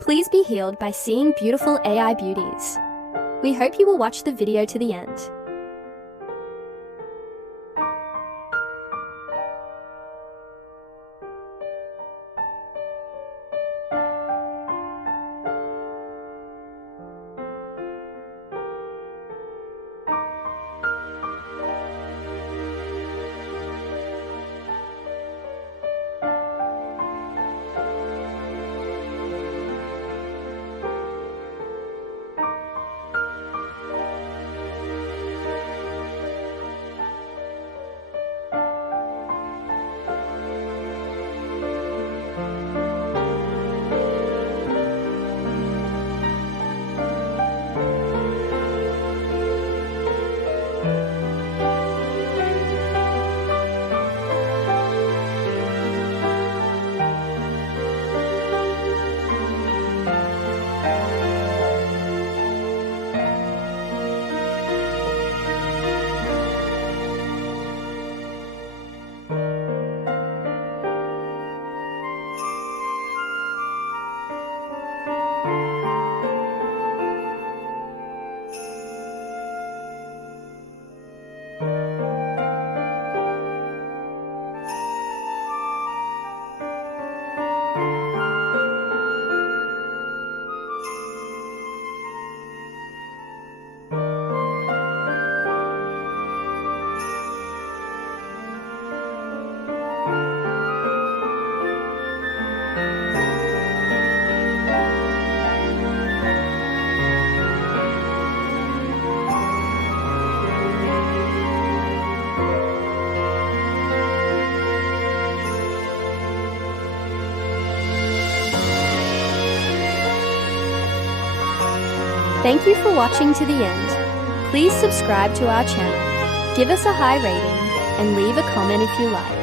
Please be healed by seeing beautiful AI beauties. We hope you will watch the video to the end. Thank you for watching to the end. Please subscribe to our channel, give us a high rating, and leave a comment if you like.